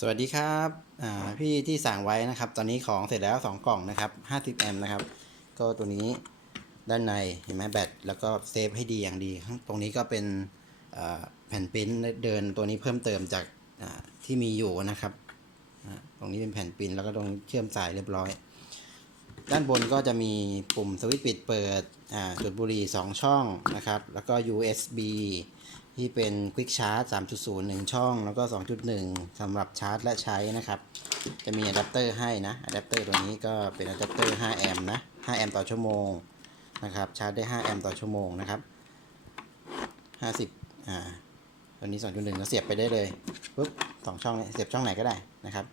สวัสดีครับพี่ที่สั่งไว้นะครับ ตอนนี้ของเสร็จแล้ว 2 กล่องนะครับ 50 แอมป์นะครับ ก็ตัวนี้ด้านในเห็นไหมแบตแล้วก็เซฟให้ดีอย่างดีข้งตรงนี้ก็เป็นแผ่นปิ้นเดินตัวนี้เพิ่มเติมจากที่มีอยู่นะครับ ตรงนี้เป็นแผ่นปิ้นแล้วก็ตรงเชื่อมสายเรียบร้อย ด้านบนก็จะมีปุ่มสวิตช์ปิดเปิดอ่าจุดบุหรี่ 2 ช่องนะครับ แล้วก็ USB ที่เป็น Quick Charge 3.0 1 ช่อง แล้วก็ 2.1สำหรับชาร์จและใช้นะครับ จะมีอะแดปเตอร์ให้นะอะแดปเตอร์ตัวนี้ก็เป็นอะแดปเตอร์5แอมป์นะ5แอมป์ต่อชั่วโมงนะครับชาร์จได้ 5 แอมป์ต่อชั่วโมงนะครับ50อ่าตัวนี้ 2.1 ก็เสียบไปได้เลยปุ๊บสองช่องเนี่ยเสียบช่องไหนก็ได้นะครับ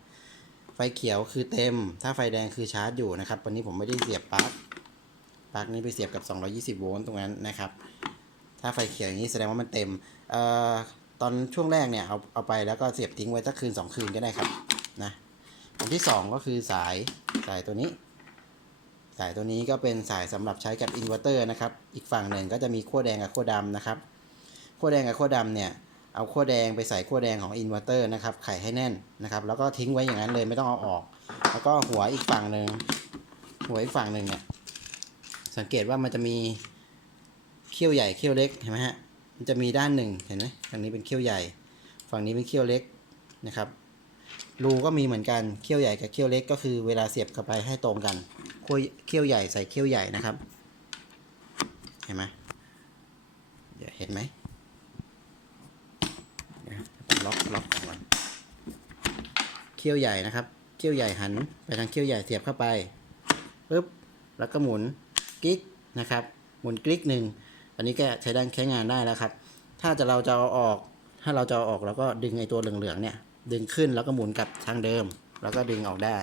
ไฟเขียวคือเต็ม ถ้าไฟแดงคือชาร์จอยู่นะครับ วันนี้ผมไม่ได้เสียบปลั๊ก ปลั๊กนี้ไปเสียบกับ 220 โวลต์ตรงนั้นนะครับ ถ้าไฟเขียวอย่างนี้แสดงว่ามันเต็ม เอ่อ ตอนช่วงแรกเนี่ยเอาเอาไปแล้วก็เสียบทิ้งไว้สักคืน 2 คืนก็ได้ครับนะอันที่ 2 ก็คือสายสายตัวนี้ สายตัวนี้ก็เป็นสายสำหรับใช้กับอินเวอร์เตอร์นะครับ อีกฝั่งหนึ่งก็จะมีขั้วแดงกับขั้วดำนะครับ ขั้วแดงกับขั้วดำเนี่ย เอาขั้วแดงไปใส่ขั้วแดงของอินเวอร์เตอร์นะครับไขให้แน่นนะครับ แล้วก็ทิ้งไว้อย่างนั้นเลยไม่ต้องเอาออก แล้วก็หัวอีกฝั่งหนึ่งหัวอีกฝั่งหนึ่งเนี่ยสังเกตว่ามันจะมีเขี้ยวใหญ่เขี้ยวเล็กเห็นไหมฮะมันจะมีด้านหนึ่งเห็นไหมฝั่งนี้เป็นเขี้ยวใหญ่ ฝั่งนี้เป็นเขี้ยวเล็กนะครับรูก็มีเหมือนกันเขี้ยวใหญ่กับเขี้ยวเล็กก็คือเวลาเสียบเข้าไปให้ตรงกันขั้วเขี้ยวใหญ่ใส่เขี้ยวใหญ่นะครับ เห็นไหมเดี๋ยวเห็นไหมเดี๋ยวผมล็อกล็อกก่อนเขี้ยวใหญ่นะครับเขี้ยวใหญ่หันไปทางเขี้ยวใหญ่เสียบเข้าไปปึ๊บแล้วก็หมุนกิ๊กนะครับ หมุนคลิกหนึ่งอันนี้ก็ใช้ได้ใช้งานได้แล้วครับ ถ้าจะเราจะเอาออก ถ้าเราจะเอาออกแล้วก็ดึงไอตัวเหลืองๆเนี่ยดึงขึ้นแล้วก็หมุนกลับทางเดิม แล้วก็ดึงออกได้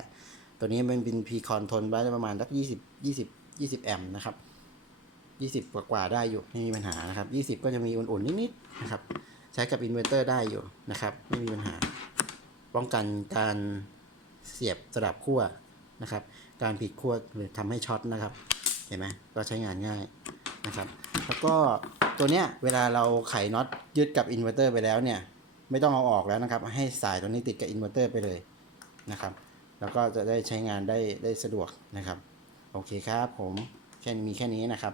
ตัวนี้มันเป็นพีคอนทนไว้ประมาณสักยี่สิบยี่สิบยี่สิบแอมป์นะครับยี่สิบกว่าๆได้อยู่ไม่มีปัญหานะครับยี่สิบก็จะมีอุ่นๆนิดๆนะครับใช้กับอินเวอร์เตอร์ได้อยู่นะครับ ไม่มีปัญหา ป้องกันการเสียบสลับขั้วนะครับ การผิดขั้วหรือทำให้ช็อตนะครับ เห็นไหมก็ใช้งานง่ายนะครับ แล้วก็ตัวเนี้ยเวลาเราไขน็อตยึดกับอินเวอร์เตอร์ไปแล้วเนี่ย ไม่ต้องเอาออกแล้วนะครับ ให้สายตัวนี้ติดกับอินเวอร์เตอร์ไปเลยนะครับ แล้วก็จะได้ใช้งานได้ได้สะดวกนะครับ โอเคครับผมแค่มีแค่นี้นะครับ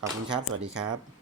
ขอบคุณครับ สวัสดีครับ